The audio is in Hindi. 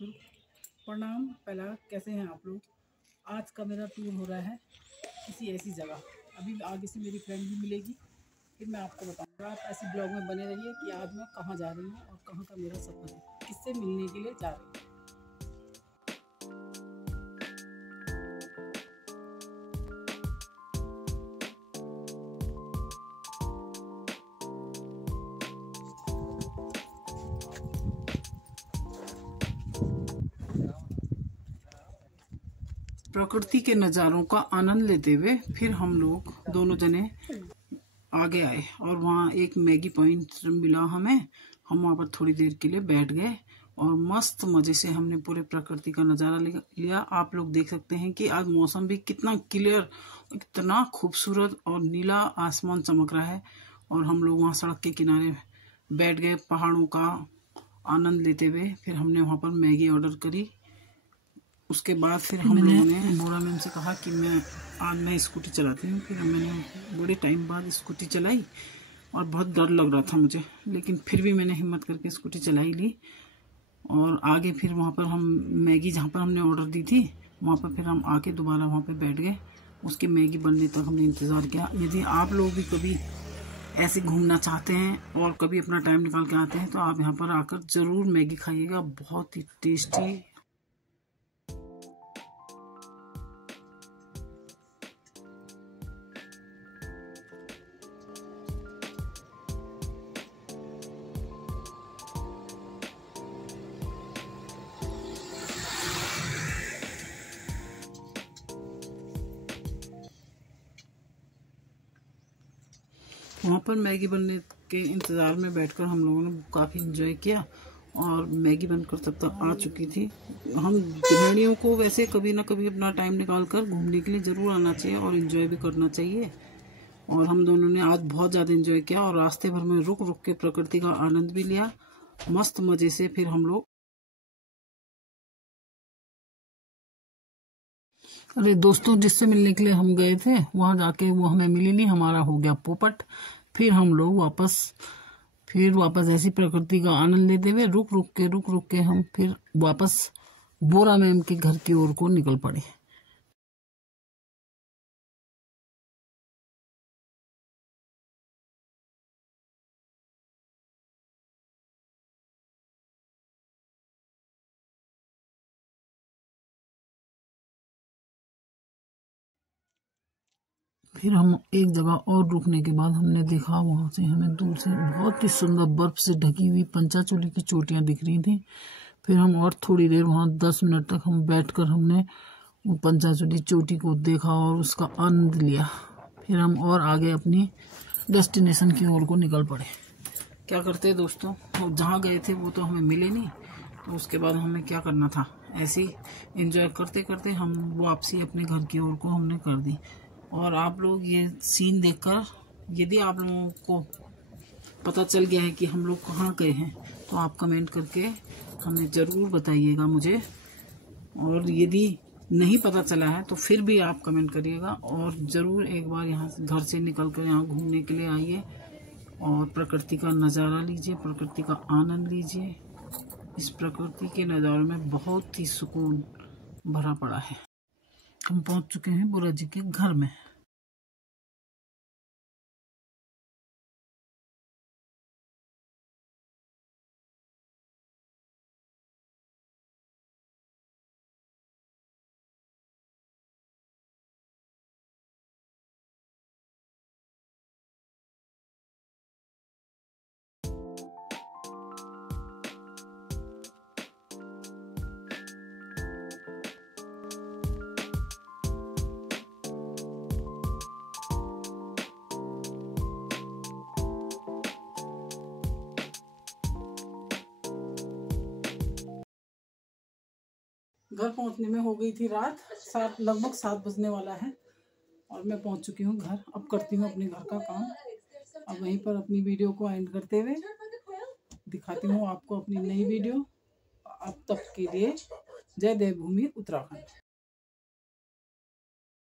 प्रणाम। पहला कैसे हैं आप लोग। आज का मेरा टूर हो रहा है किसी ऐसी जगह। अभी आगे से मेरी फ्रेंड भी मिलेगी, फिर मैं आपको बताऊंगा। आप ऐसी ब्लॉग में बने रहिए कि आज मैं कहाँ जा रही हूँ और कहाँ का मेरा सफ़र है, किससे मिलने के लिए जा रही हूँ। प्रकृति के नज़ारों का आनंद लेते हुए फिर हम लोग दोनों जने आगे आए और वहाँ एक मैगी पॉइंट मिला हमें। हम वहाँ पर थोड़ी देर के लिए बैठ गए और मस्त मज़े से हमने पूरे प्रकृति का नज़ारा लिया। आप लोग देख सकते हैं कि आज मौसम भी कितना क्लियर, इतना खूबसूरत और नीला आसमान चमक रहा है। और हम लोग वहाँ सड़क के किनारे बैठ गए पहाड़ों का आनंद लेते हुए। फिर हमने वहाँ पर मैगी ऑर्डर करी। उसके बाद फिर हम लोगों ने बोरा मैम से कहा कि मैं स्कूटी चलाती हूँ। फिर मैंने बड़े टाइम बाद स्कूटी चलाई और बहुत डर लग रहा था मुझे, लेकिन फिर भी मैंने हिम्मत करके स्कूटी चलाई ली। और आगे फिर वहाँ पर हम मैगी जहाँ पर हमने ऑर्डर दी थी वहाँ पर फिर हम आके दोबारा वहाँ पर बैठ गए। उसकी मैगी बनने तक हमने इंतज़ार किया। यदि आप लोग भी कभी ऐसे घूमना चाहते हैं और कभी अपना टाइम निकाल के आते हैं तो आप यहाँ पर आकर ज़रूर मैगी खाइएगा, बहुत ही टेस्टी। वहाँ पर मैगी बनने के इंतज़ार में बैठकर हम लोगों ने काफ़ी एंजॉय किया और मैगी बनकर तब तक आ चुकी थी। हम गृहिणियों को वैसे कभी ना कभी अपना टाइम निकाल कर घूमने के लिए ज़रूर आना चाहिए और एंजॉय भी करना चाहिए। और हम दोनों ने आज बहुत ज़्यादा एंजॉय किया और रास्ते भर में रुक रुक के प्रकृति का आनंद भी लिया मस्त मज़े से। फिर हम लोग अरे दोस्तों जिससे मिलने के लिए हम गए थे वहां जाके वो हमें मिली नहीं, हमारा हो गया पोपट। फिर हम लोग वापस ऐसी प्रकृति का आनंद लेते हुए रुक रुक के हम फिर वापस बोरा मैम के घर की ओर को निकल पड़े। फिर हम एक जगह और रुकने के बाद हमने देखा वहां से हमें दूर से बहुत ही सुंदर बर्फ से ढकी हुई पंचाचूली की चोटियां दिख रही थी। फिर हम और थोड़ी देर वहां 10 मिनट तक हम बैठकर हमने वो पंचाचूली चोटी को देखा और उसका आनंद लिया। फिर हम और आगे अपनी डेस्टिनेशन की ओर को निकल पड़े। क्या करते हैं दोस्तों, जहाँ गए थे वो तो हमें मिले नहीं, तो उसके बाद हमें क्या करना था, ऐसे ही एंजॉय करते करते हम वापसी अपने घर की ओर को हमने कर दी। और आप लोग ये सीन देखकर यदि आप लोगों को पता चल गया है कि हम लोग कहाँ गए हैं तो आप कमेंट करके हमें ज़रूर बताइएगा मुझे। और यदि नहीं पता चला है तो फिर भी आप कमेंट करिएगा और ज़रूर एक बार यहाँ से घर से निकल कर यहाँ घूमने के लिए आइए और प्रकृति का नज़ारा लीजिए, प्रकृति का आनंद लीजिए। इस प्रकृति के नज़ारों में बहुत ही सुकून भरा पड़ा है। हम पहुंच चुके हैं बुरा जी के घर में। घर पहुंचने में हो गई थी रात, लगभग 7 बजने वाला है और मैं पहुंच चुकी हूं घर। अब करती हूं अपने घर का काम। अब वहीं पर अपनी वीडियो को एंड करते हुए दिखाती हूं आपको अपनी नई वीडियो। अब तक के लिए जय देवभूमि उत्तराखंड।